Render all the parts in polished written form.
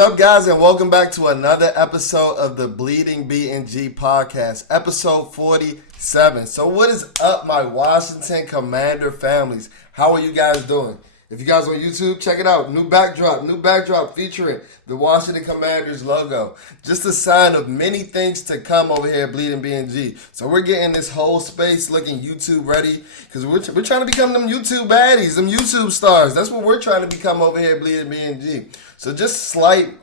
up, guys, and welcome back to another episode of the Bleeding BnG podcast, episode 47. So what is up, my Washington Commander families? How are you guys doing? If you guys on YouTube, check it out. New backdrop featuring the Washington Commanders logo. Just a sign of many things to come over here at Bleeding BnG. So we're getting this whole space looking YouTube ready because we're trying to become them YouTube baddies, them YouTube stars. That's what we're trying to become over here at Bleeding BnG. So just slight,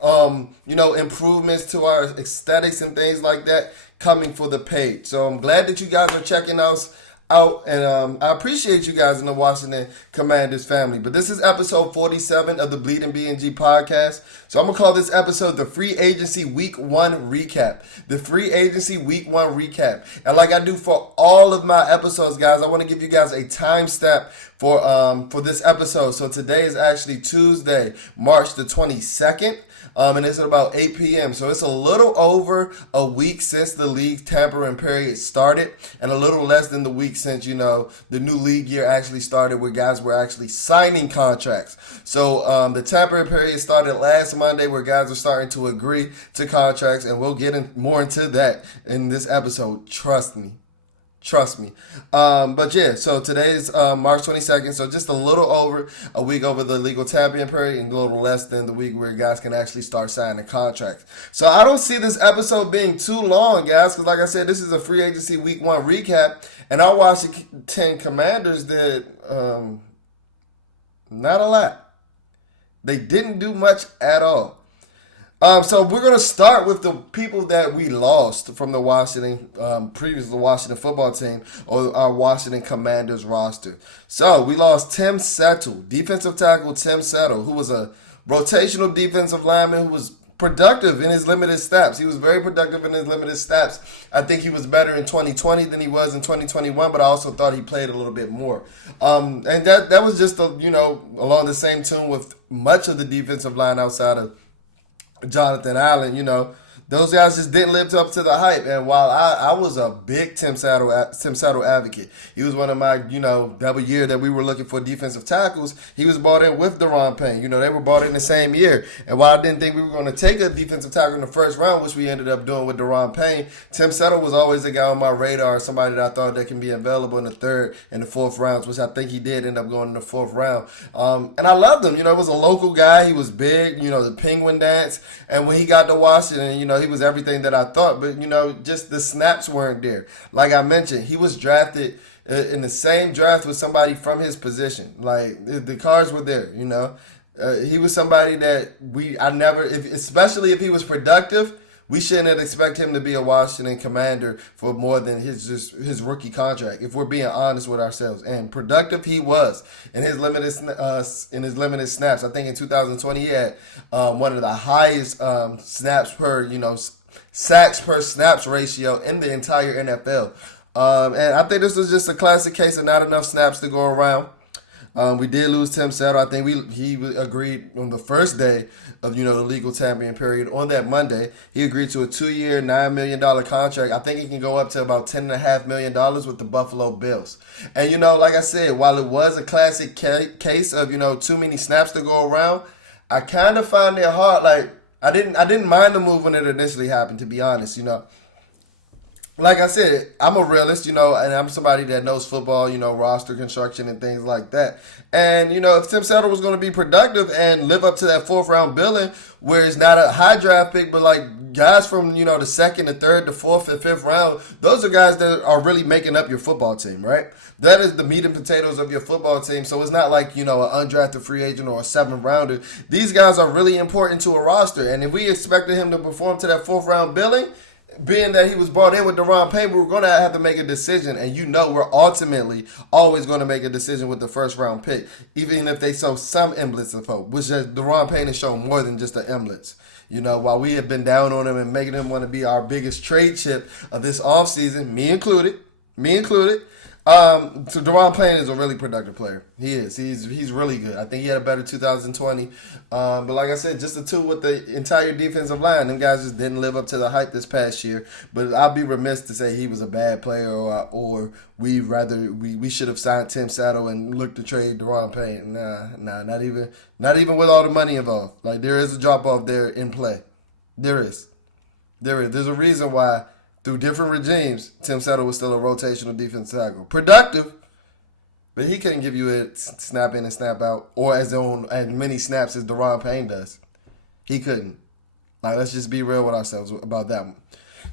improvements to our aesthetics and things like that coming for the page. So I'm glad that you guys are checking us out, and I appreciate you guys in the Washington Commanders family. But this is episode 47 of the Bleeding BnG podcast. So I'm going to call this episode the Free Agency Week 1 Recap. The Free Agency Week 1 Recap. And like I do for all of my episodes, guys, I want to give you guys a time stamp for this episode. So today is actually Tuesday, March the 22nd. And it's at about 8 p.m. So it's a little over a week since the league tampering period started, and a little less than the week since, the new league year actually started, where guys were actually signing contracts. So the tampering period started last Monday, where guys are starting to agree to contracts, and we'll get more into that in this episode. Trust me. But yeah, so today is March 22nd, so just a little over a week over the legal tampering period and a little less than the week where guys can actually start signing contracts. So I don't see this episode being too long, guys, because like I said, this is a free agency week 1 recap, and our Washington Commanders did not a lot. They didn't do much at all. So we're going to start with the people that we lost from the previous Washington football team, or our Washington Commanders roster. So we lost Tim Settle, defensive tackle Tim Settle, who was a rotational defensive lineman who was productive in his limited snaps. He was very productive in his limited snaps. I think he was better in 2020 than he was in 2021, but I also thought he played a little bit more. And that was just, along the same tune with much of the defensive line outside of Jonathan Allen. Those guys just didn't live up to the hype. And while I was a big Tim Settle advocate, he was one of my, double year that we were looking for defensive tackles. He was brought in with Payne. They were brought in the same year. And while I didn't think we were going to take a defensive tackle in the first round, which we ended up doing with Payne, Tim Settle was always a guy on my radar, somebody that I thought that can be available in the third and the fourth rounds, which I think he did end up going in the fourth round. And I loved him. It was a local guy. He was big, the penguin dance. And when he got to Washington, he was everything that I thought, but, just the snaps weren't there. Like I mentioned, he was drafted in the same draft with somebody from his position. Like, the cards were there, He was somebody that especially if he was productive, we shouldn't expect him to be a Washington Commander for more than his rookie contract, if we're being honest with ourselves. And productive he was in his limited snaps. I think in 2020 he had one of the highest sacks per snaps ratio in the entire NFL. And I think this was just a classic case of not enough snaps to go around. We did lose Tim Settle. I think he agreed on the first day of, the legal tampering period. On that Monday, he agreed to a 2-year, $9 million contract. I think he can go up to about $10.5 million with the Buffalo Bills. And, like I said, while it was a classic case of, too many snaps to go around, I kind of find it hard. Like, I didn't mind the move when it initially happened, to be honest, Like I said, I'm a realist, and I'm somebody that knows football, roster construction and things like that. And, if Tim Settle was going to be productive and live up to that fourth round billing, where it's not a high draft pick, but like guys from, the second, the third, the fourth, and fifth round, those are guys that are really making up your football team, right? That is the meat and potatoes of your football team. So it's not like, an undrafted free agent or a seventh rounder. These guys are really important to a roster. And if we expected him to perform to that fourth round billing, being that he was brought in with Payne, we were going to have to make a decision. And we're ultimately always going to make a decision with the first round pick, even if they show some semblance of hope, which Payne has shown more than just the semblance. While we have been down on him and making him want to be our biggest trade chip of this offseason, me included, So Deron Payne is a really productive player. He is. He's really good. I think he had a better 2020. But like I said, just the two with the entire defensive line, them guys just didn't live up to the hype this past year. But I'll be remiss to say he was a bad player, or we should have signed Tim Saddle and looked to trade Deron Payne. Nah, not even with all the money involved. Like, there is a drop off there in play. There is. There's a reason why, through different regimes, Tim Settle was still a rotational defensive tackle. Productive, but he couldn't give you a snap in and snap out, or as many snaps as Deron Payne does. He couldn't. Like, let's just be real with ourselves about that one.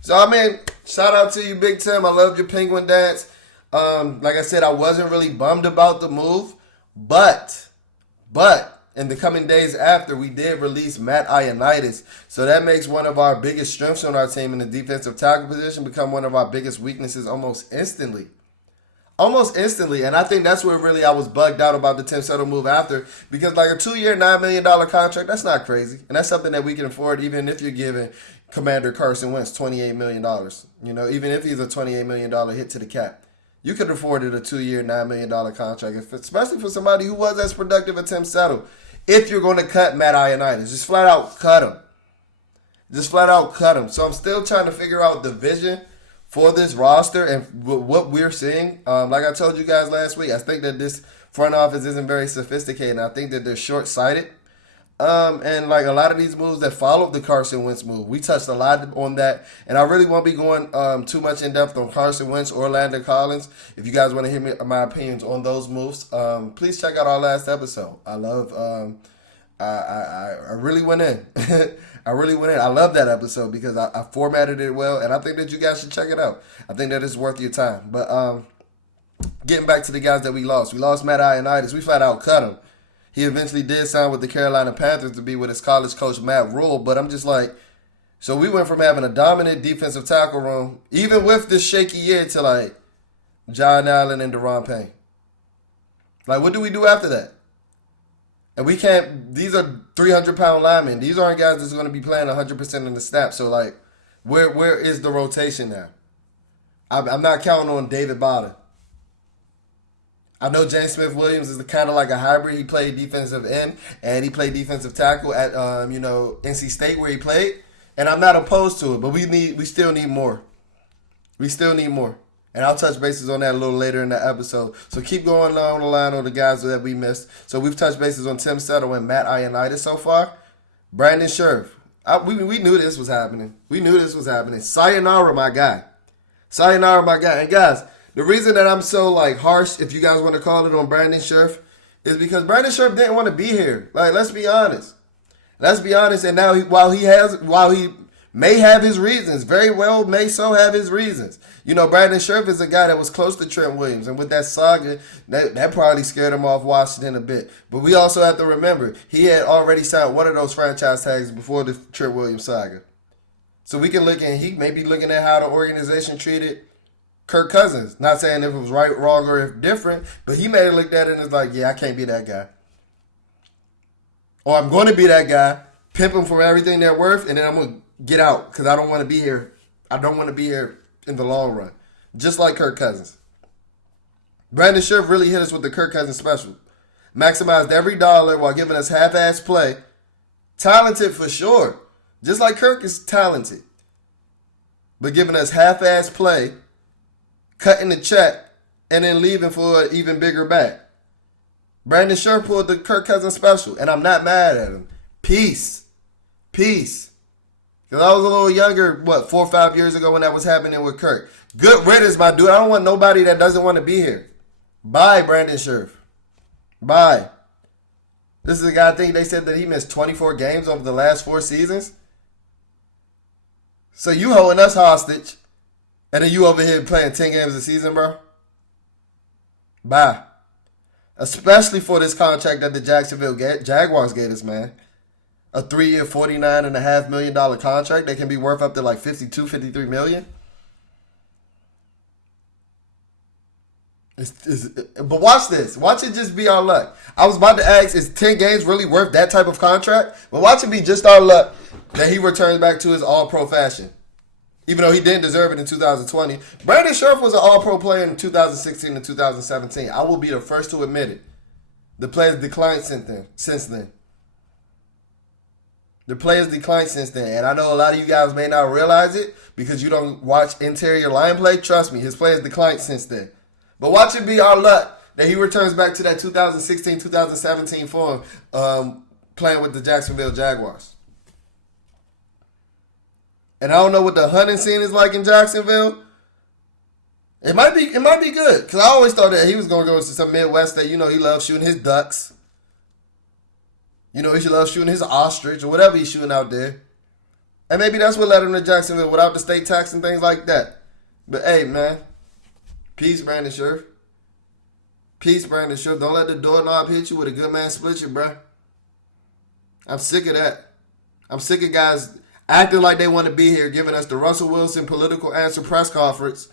So, I mean, shout out to you, Big Tim. I loved your penguin dance. Like I said, I wasn't really bummed about the move, but in the coming days after, we did release Matt Ioannidis. So that makes one of our biggest strengths on our team in the defensive tackle position become one of our biggest weaknesses almost instantly. And I think that's where really I was bugged out about the Tim Settle move after. Because like a 2-year, $9 million contract, that's not crazy. And that's something that we can afford even if you're giving Commander Carson Wentz $28 million. You know, even if he's a $28 million hit to the cap. You could afford it a 2-year, $9 million contract, especially for somebody who was as productive as Tim Settle. If you're going to cut Matt Ioannidis, just flat out cut him. So I'm still trying to figure out the vision for this roster and what we're seeing. Like I told you guys last week, I think that this front office isn't very sophisticated. I think that they're short-sighted. And like a lot of these moves that followed the Carson Wentz move, we touched a lot on that. And I really won't be going too much in depth on Carson Wentz or Landon Collins. If you guys want to hear my opinions on those moves, please check out our last episode. I really went in. I love that episode because I formatted it well, and I think that you guys should check it out. I think that it's worth your time. But getting back to the guys that we lost Matt Ioannidis. We flat out cut him. He eventually did sign with the Carolina Panthers to be with his college coach, Matt Rule. But I'm just like, so we went from having a dominant defensive tackle room, even with this shaky year, to like John Allen and Deron Payne. Like, what do we do after that? And we can't, these are 300-pound linemen. These aren't guys that's going to be playing 100% in the snap. So, like, where is the rotation now? I'm not counting on David Bada. I know James Smith-Williams is kind of like a hybrid. He played defensive end and he played defensive tackle at NC State where he played. And I'm not opposed to it, but we still need more. And I'll touch bases on that a little later in the episode. So keep going along the line on the guys that we missed. So we've touched bases on Tim Settle and Matt Ioannidis so far. Brandon Sherf. We knew this was happening. Sayonara, my guy. And guys, the reason that I'm so like harsh, if you guys want to call it, on Brandon Sherf, is because Brandon Sherf didn't want to be here. Like, let's be honest. And now, while he may have his reasons, very well may so have his reasons. You know, Brandon Sherf is a guy that was close to Trent Williams, and with that saga, that probably scared him off Washington a bit. But we also have to remember, he had already signed one of those franchise tags before the Trent Williams saga. So we can look, and he may be looking at how the organization treated Kirk Cousins. Not saying if it was right, wrong, or if different, but he may have looked at it and was like, yeah, I can't be that guy. Or I'm going to be that guy, pimp them for everything they're worth, and then I'm going to get out because I don't want to be here. I don't want to be here in the long run. Just like Kirk Cousins. Brandon Sherf really hit us with the Kirk Cousins special. Maximized every dollar while giving us half-ass play. Talented for sure. Just like Kirk is talented. But giving us half-ass play, cutting the check, and then leaving for an even bigger bag. Brandon Sherf pulled the Kirk Cousins special, and I'm not mad at him. Peace. Because I was a little younger, 4 or 5 years ago when that was happening with Kirk. Good riddance, my dude. I don't want nobody that doesn't want to be here. Bye, Brandon Sherf. Bye. This is a guy, I think they said that he missed 24 games over the last 4 seasons. So you holding us hostage, and then you over here playing 10 games a season, bro? Bye. Especially for this contract that the Jacksonville Jaguars gave us, man. A 3-year, $49.5 million contract that can be worth up to like $52, $53 million. But watch this. Watch it just be our luck. I was about to ask, is 10 games really worth that type of contract? But watch it be just our luck that he returns back to his all-pro fashion. even though he didn't deserve it in 2020. Brandon Sherf was an all-pro player in 2016 and 2017. I will be the first to admit it. The players declined since then. The players declined since then. And I know a lot of you guys may not realize it because you don't watch interior line play. Trust me, his players declined since then. But watch it be our luck that he returns back to that 2016-2017 form playing with the Jacksonville Jaguars. And I don't know what the hunting scene is like in Jacksonville. It might be good. Because I always thought that he was going to go to some Midwest that, he loves shooting his ducks. He should love shooting his ostrich or whatever he's shooting out there. And maybe that's what led him to Jacksonville without the state tax and things like that. But hey, man. Peace, Brandon Sherf. Peace, Brandon Sherf. Don't let the doorknob hit you with a good man split you, bro. I'm sick of that. I'm sick of guys acting like they want to be here, giving us the Russell Wilson political answer press conference.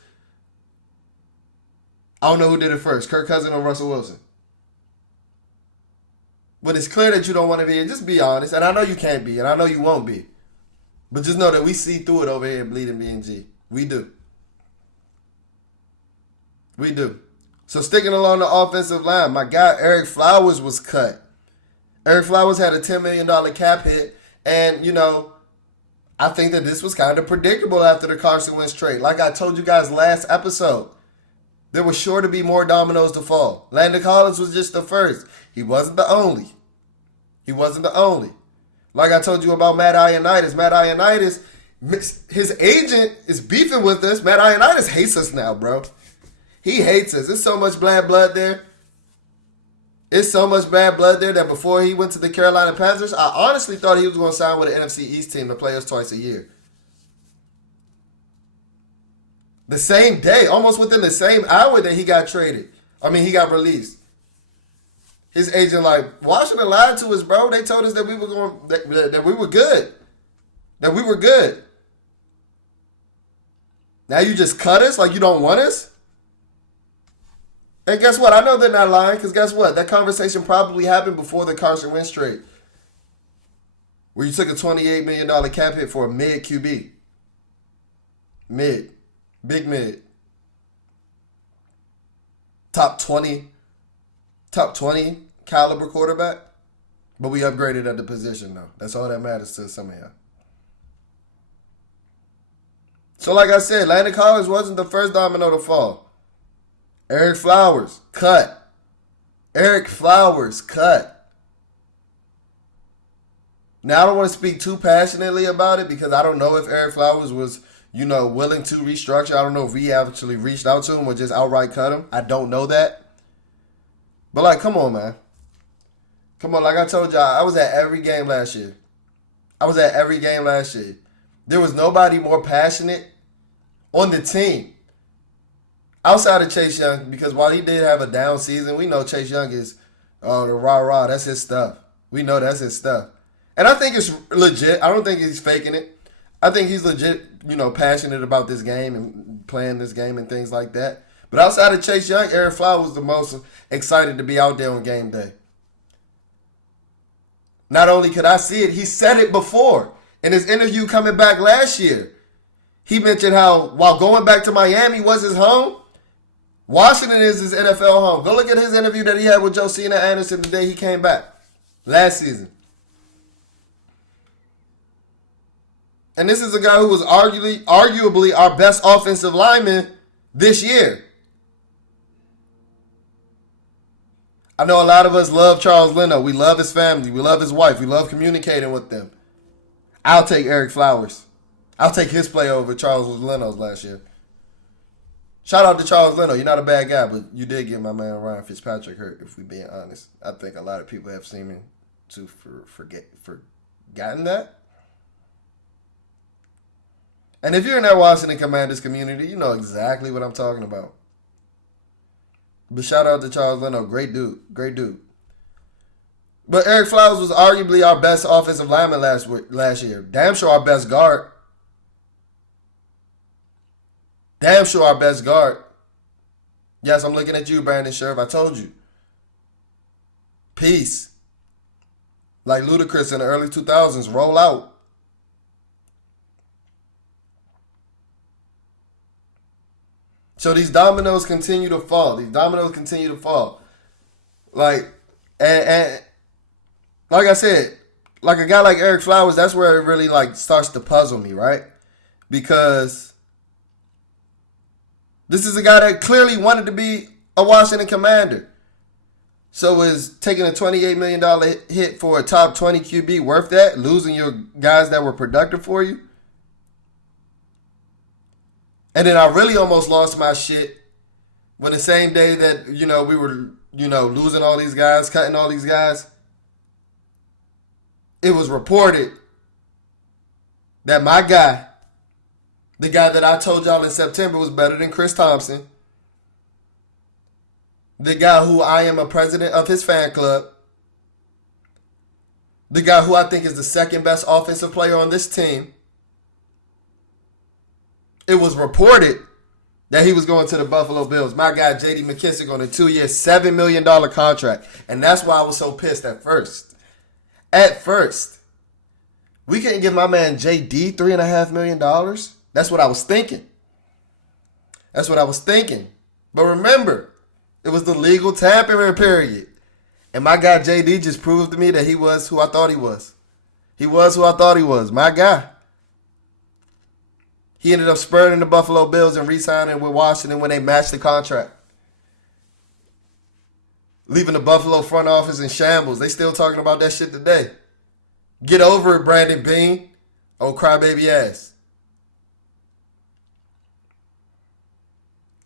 I don't know who did it first, Kirk Cousins or Russell Wilson. But it's clear that you don't want to be here. Just be honest. And I know you can't be, and I know you won't be. But just know that we see through it over here at Bleeding BnG. We do. We do. So sticking along the offensive line, my guy Eric Flowers was cut. Eric Flowers had a $10 million cap hit. And, I think that this was kind of predictable after the Carson Wentz trade. Like I told you guys last episode, there was sure to be more dominoes to fall. Landon Collins was just the first. He wasn't the only. He wasn't the only. Like I told you about Matt Ioannidis. Matt Ioannidis, his agent is beefing with us. Matt Ioannidis hates us now, bro. He hates us. There's so much bad blood there. It's so much bad blood there that before he went to the Carolina Panthers, I honestly thought he was going to sign with an NFC East team to play us twice a year. The same day, almost within the same hour that he got traded. He got released. His agent Washington lied to us, bro. They told us that we were that we were good. That we were good. Now you just cut us like you don't want us? And guess what? I know they're not lying because guess what? That conversation probably happened before the Carson Wentz trade. Where you took a $28 million cap hit for a mid QB. Mid. Big mid. Top 20 caliber quarterback. But we upgraded at the position though. That's all that matters to some of y'all. So like I said, Landon Collins wasn't the first domino to fall. Eric Flowers, cut. Eric Flowers, cut. Now, I don't want to speak too passionately about it because I don't know if Eric Flowers was, willing to restructure. I don't know if we actually reached out to him or just outright cut him. I don't know that. But, come on, man. Come on, like I told y'all, I was at every game last year. There was nobody more passionate on the team. Outside of Chase Young, because while he did have a down season, we know Chase Young is the rah-rah. That's his stuff. We know that's his stuff. And I think it's legit. I don't think he's faking it. I think he's legit, passionate about this game and playing this game and things like that. But outside of Chase Young, Eric Flowers was the most excited to be out there on game day. Not only could I see it, he said it before. In his interview coming back last year, he mentioned how while going back to Miami was his home, Washington is his NFL home. Go look at his interview that he had with Josina Anderson the day he came back last season. And this is a guy who was arguably our best offensive lineman this year. I know a lot of us love Charles Leno. We love his family. We love his wife. We love communicating with them. I'll take Eric Flowers. I'll take his play over Charles Leno's last year. Shout out to Charles Leno. You're not a bad guy, but you did get my man Ryan Fitzpatrick hurt, if we're being honest. I think a lot of people have seemed to forgotten that. And if you're in that Washington Commanders community, you know exactly what I'm talking about. But shout out to Charles Leno. Great dude. But Eric Flowers was arguably our best offensive lineman last year. Damn sure our best guard. Yes, I'm looking at you, Brandon Sherf. I told you. Peace. Like Ludacris in the early 2000s. Roll out. So these dominoes continue to fall. Like, and like I said, like a guy like Eric Flowers, that's where it really like starts to puzzle me, right? Because this is a guy that clearly wanted to be a Washington Commander. So is taking a $28 million hit for a top 20 QB worth that? Losing your guys that were productive for you? And then I really almost lost my shit when the same day that, we were, losing all these guys, cutting all these guys, it was reported that my guy, the guy that I told y'all in September was better than Chris Thompson, the guy who I am a president of his fan club, the guy who I think is the second best offensive player on this team, it was reported that he was going to the Buffalo Bills. My guy, J.D. McKissic, on a 2-year, $7 million contract. And that's why I was so pissed at first. We couldn't give my man J.D. $3.5 million. That's what I was thinking. But remember, it was the legal tampering period. And my guy, J.D., just proved to me that he was who I thought he was. My guy. He ended up spurring the Buffalo Bills and re-signing with Washington when they matched the contract. Leaving the Buffalo front office in shambles. They still talking about that shit today. Get over it, Brandon Beane. Oh, crybaby ass.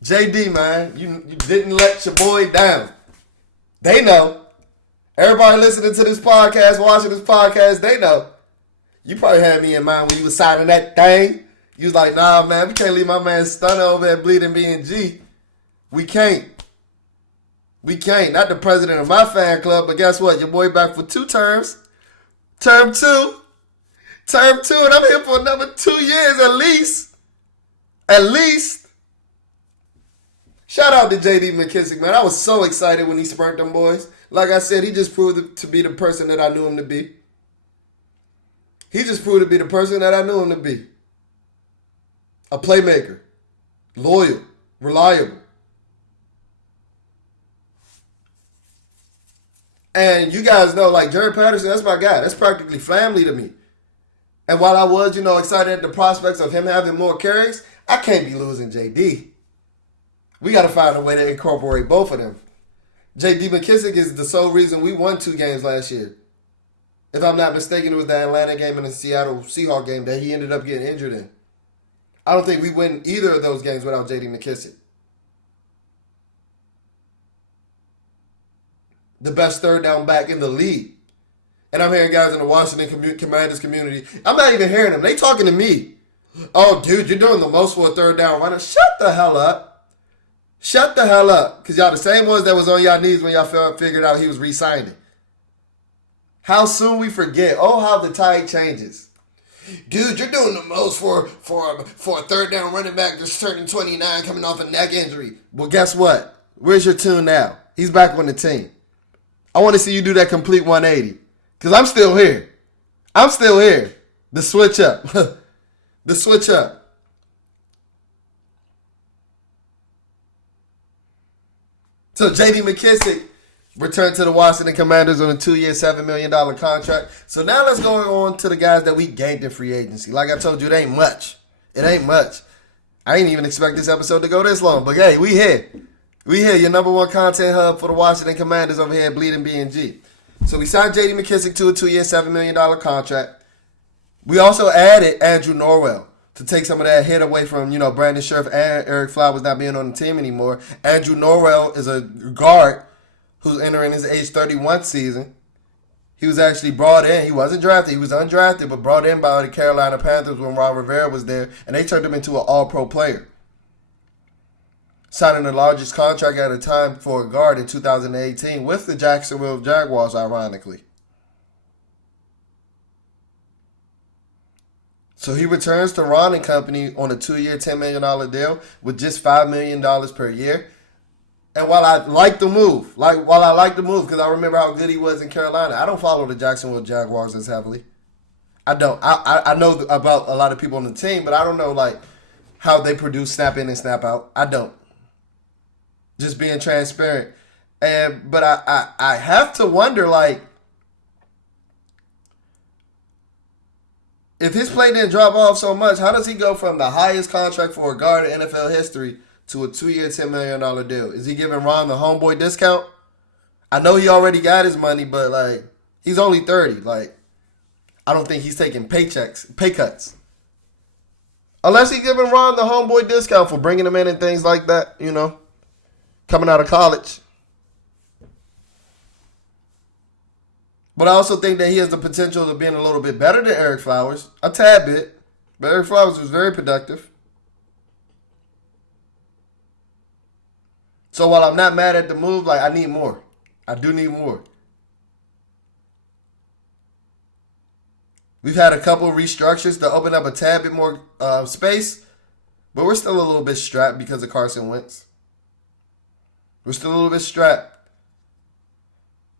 JD, man, you didn't let your boy down. They know. Everybody listening to this podcast, watching this podcast, they know. You probably had me in mind when you was signing that thing. You was like, nah, man, we can't leave my man stunning over at Bleeding BnG. We can't. Not the president of my fan club, but guess what? Your boy back for 2 terms. Term 2, and I'm here for another 2 years at least. Shout out to J.D. McKissic, man. I was so excited when he spurred them boys. Like I said, he just proved to be the person that I knew him to be. A playmaker. Loyal. Reliable. And you guys know, like, Jared Patterson, that's my guy. That's practically family to me. And while I was, excited at the prospects of him having more carries, I can't be losing JD. We got to find a way to incorporate both of them. J.D. McKissic is the sole reason we won 2 games last year. If I'm not mistaken, it was the Atlanta game and the Seattle Seahawks game that he ended up getting injured in. I don't think we win either of those games without J.D. McKissic. The best third down back in the league. And I'm hearing guys in the Washington Commanders community. I'm not even hearing them. They talking to me. Oh, dude, you're doing the most for a third down runner. Shut the hell up. Because y'all the same ones that was on y'all knees when y'all figured out he was re-signing. How soon we forget. Oh, how the tide changes. Dude, you're doing the most for a third down running back that's turning 29 coming off a neck injury. Well, guess what? Where's your tune now? He's back on the team. I want to see you do that complete 180. Because I'm still here. The switch up. So J.D. McKissic returned to the Washington Commanders on a 2-year, $7 million contract. So now let's go on to the guys that we gained in free agency. Like I told you, it ain't much. I ain't even expect this episode to go this long. But hey, we here. Your number one content hub for the Washington Commanders over here at Bleeding BnG. So we signed J.D. McKissic to a 2-year, $7 million contract. We also added Andrew Norwell to take some of that hit away from, Brandon Sherf and Eric Flowers not being on the team anymore. Andrew Norwell is a guard who's entering his age 31 season. He was actually brought in. He wasn't drafted. He was undrafted, but brought in by the Carolina Panthers when Ron Rivera was there, and they turned him into an all-pro player. Signing the largest contract at a time for a guard in 2018 with the Jacksonville Jaguars, ironically. So he returns to Ron and Company on a 2-year, $10 million deal with just $5 million per year. And while I like the move, because I remember how good he was in Carolina, I don't follow the Jacksonville Jaguars as heavily. I don't. I know about a lot of people on the team, but I don't know how they produce snap in and snap out. I don't. Just being transparent. But I have to wonder, like, if his play didn't drop off so much, how does he go from the highest contract for a guard in NFL history to a 2-year, $10 million deal? Is he giving Ron the homeboy discount? I know he already got his money, but, like, he's only 30. Like, I don't think he's taking pay cuts. Unless he's giving Ron the homeboy discount for bringing him in and things like that, coming out of college. But I also think that he has the potential of being a little bit better than Eric Flowers. A tad bit. But Eric Flowers was very productive. So while I'm not mad at the move, like, I need more. I do need more. We've had a couple of restructures to open up a tad bit more space. But we're still a little bit strapped because of Carson Wentz. We're still a little bit strapped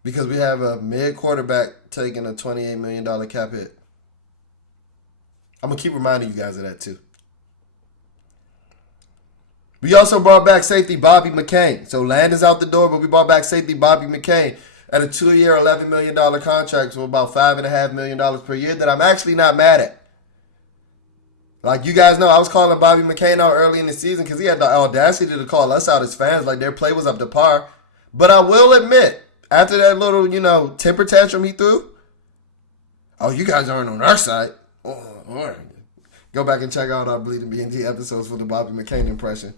because we have a mid-quarterback taking a $28 million cap hit. I'm going to keep reminding you guys of that, too. We also brought back safety Bobby McCain. So Landon's out the door, but we brought back safety Bobby McCain at a 2-year, $11 million contract, so about $5.5 million per year that I'm actually not mad at. Like, you guys know, I was calling Bobby McCain out early in the season because he had the audacity to call us out as fans like their play was up to par. But I will admit, after that little, temper tantrum he threw, oh, you guys aren't on our side. Oh, all right. Go back and check out our Bleeding BnG episodes for the Bobby McCain impression.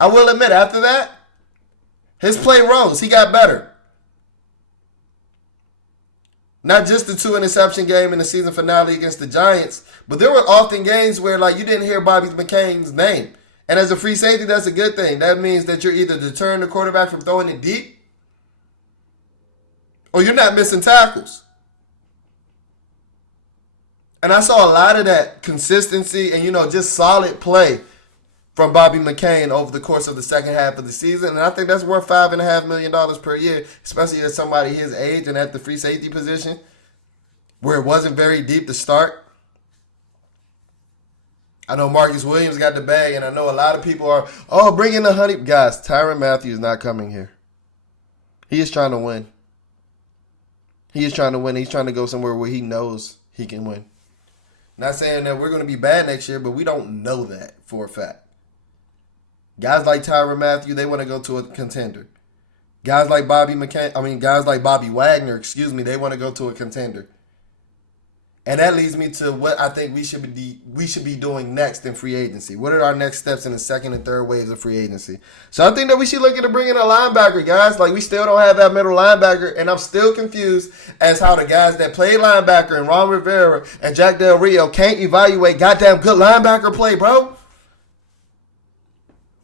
I will admit, after that, his play rose. He got better. Not just the 2-interception game in the season finale against the Giants, but there were often games where, like, you didn't hear Bobby McCain's name. And as a free safety, that's a good thing. That means that you're either deterring the quarterback from throwing it deep, or you're not missing tackles. And I saw a lot of that consistency and, just solid play from Bobby McCain over the course of the second half of the season. And I think that's worth $5.5 million per year, especially as somebody his age and at the free safety position where it wasn't very deep to start. I know Marcus Williams got the bag, and I know a lot of people are, bring in the honey. Guys, Tyrann Mathieu is not coming here. He is trying to win. He's trying to go somewhere where he knows he can win. Not saying that we're going to be bad next year, but we don't know that for a fact. Guys like Tyrann Mathieu, they want to go to a contender. Guys like Bobby Wagner, they want to go to a contender. And that leads me to what I think we should be doing next in free agency. What are our next steps in the second and third waves of free agency? So I think that we should look at bringing a linebacker, guys. Like, we still don't have that middle linebacker, and I'm still confused as how the guys that play linebacker and Ron Rivera and Jack Del Rio can't evaluate goddamn good linebacker play, bro.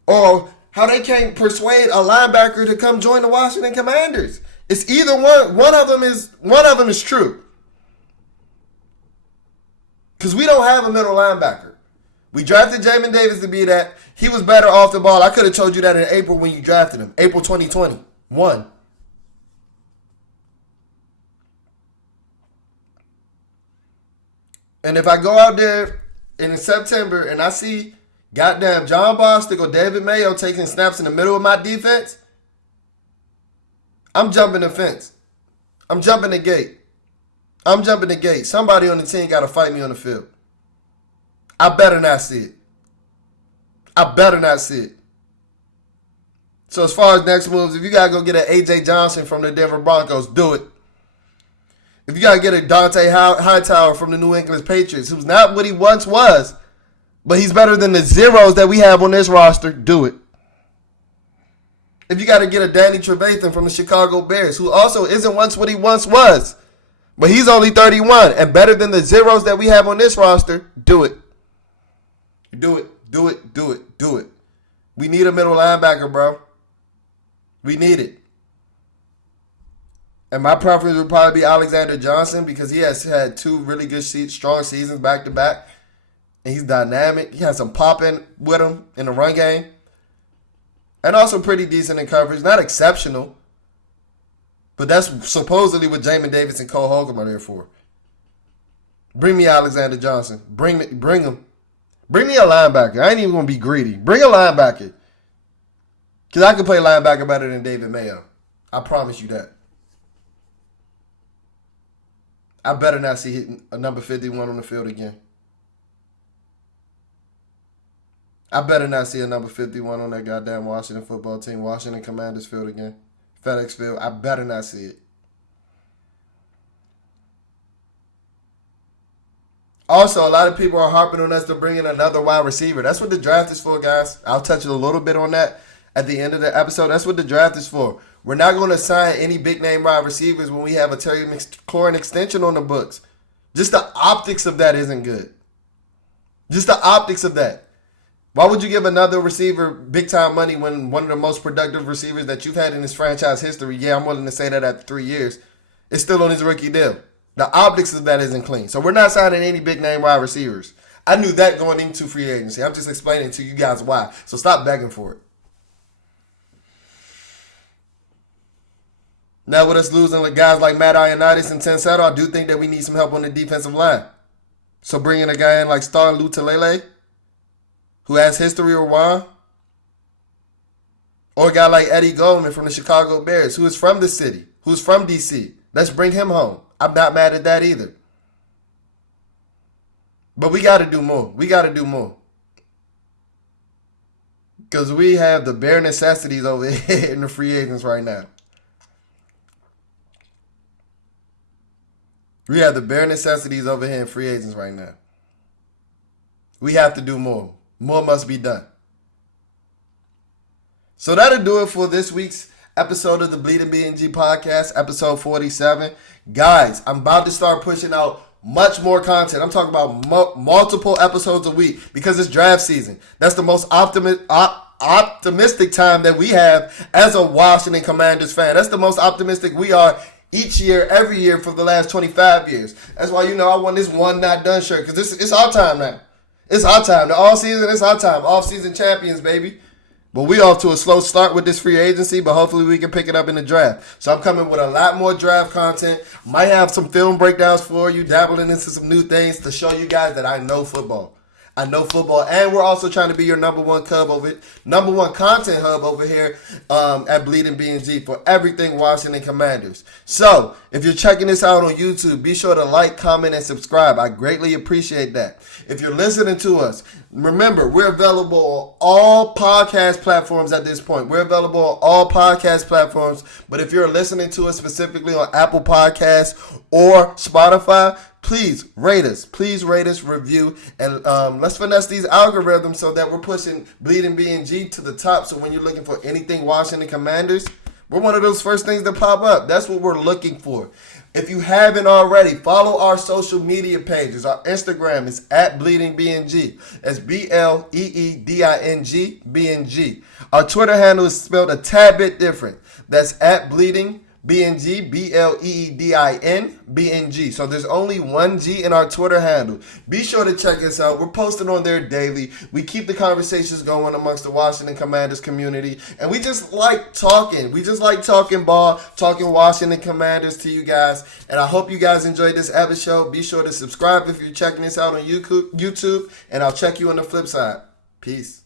Or how they can't persuade a linebacker to come join the Washington Commanders. It's either one. One of them is true. Because we don't have a middle linebacker. We drafted Jamin Davis to be that. He was better off the ball. I could have told you that in April when you drafted him. April 2021. And if I go out there in September and I see goddamn John Bostic or David Mayo taking snaps in the middle of my defense, I'm jumping the fence. I'm jumping the gate. Somebody on the team got to fight me on the field. I better not see it. So as far as next moves, if you got to go get an A.J. Johnson from the Denver Broncos, do it. If you got to get a Dante Hightower from the New England Patriots, who's not what he once was, but he's better than the zeros that we have on this roster, do it. If you got to get a Danny Trevathan from the Chicago Bears, who also isn't once what he once was, but he's only 31 and better than the zeros that we have on this roster, do it. Do it. We need a middle linebacker, bro. We need it. And my preference would probably be Alexander Johnson because he has had 2 really good, strong seasons back to back. And he's dynamic. He has some popping with him in the run game. And also pretty decent in coverage. Not exceptional. But that's supposedly what Jamin Davis and Cole Holcomb are there for. Bring me Alexander Johnson. Bring him. Bring me a linebacker. I ain't even going to be greedy. Bring a linebacker. Because I can play linebacker better than David Mayo. I promise you that. I better not see a number 51 on the field again. I better not see a number 51 on that goddamn Washington football team, Washington Commanders field again. FedEx Field. I better not see it. Also, a lot of people are harping on us to bring in another wide receiver. That's what the draft is for, guys. I'll touch a little bit on that at the end of the episode. That's what the draft is for. We're not going to sign any big-name wide receivers when we have a Terry McLaurin extension on the books. Just the optics of that isn't good. Just the optics of that. Why would you give another receiver big-time money when one of the most productive receivers that you've had in this franchise history, yeah, I'm willing to say that after 3 years, is still on his rookie deal? The optics of that isn't clean. So we're not signing any big-name wide receivers. I knew that going into free agency. I'm just explaining to you guys why. So stop begging for it. Now with us losing guys like Matt Ioannidis and Tensetto, I do think that we need some help on the defensive line. So bringing a guy in like Star Lutulele, who has history with Juan, or a guy like Eddie Goldman from the Chicago Bears, who is from the city, who's from D.C. Let's bring him home. I'm not mad at that either. But we got to do more. We got to do more. Because we have the bare necessities over here in the free agents right now. We have the bare necessities over here in free agents right now. We have to do more. More must be done. So that'll do it for this week's episode of the BnG podcast, episode 47. Guys, I'm about to start pushing out much more content. I'm talking about multiple episodes a week because it's draft season. That's the most optimistic time that we have as a Washington Commanders fan. That's the most optimistic we are each year, every year for the last 25 years. That's why, I won this one not done shirt because it's our time now. It's our time. The all season, it's our time. Off-season champions, baby. But we off to a slow start with this free agency, but hopefully we can pick it up in the draft. So I'm coming with a lot more draft content. Might have some film breakdowns for you, dabbling into some new things to show you guys that I know football. I know football, and we're also trying to be your number one content hub over here at BnG for everything Washington Commanders. So, if you're checking this out on YouTube, be sure to like, comment, and subscribe. I greatly appreciate that. If you're listening to us, remember, we're available on all podcast platforms at this point. We're available on all podcast platforms, but if you're listening to us specifically on Apple Podcasts or Spotify, please rate us, review, and let's finesse these algorithms so that we're pushing BnG to the top. So when you're looking for anything Washington Commanders, we're one of those first things that pop up. That's what we're looking for. If you haven't already, follow our social media pages. Our Instagram is at BnG. That's BleeDing BnG. Our Twitter handle is spelled a tad bit different. That's at BnG, BleeDing BnG. So there's only one G in our Twitter handle. Be sure to check us out. We're posting on there daily. We keep the conversations going amongst the Washington Commanders community. And we just like talking. We just like talking ball, talking Washington Commanders to you guys. And I hope you guys enjoyed this episode. Be sure to subscribe if you're checking this out on YouTube. And I'll check you on the flip side. Peace.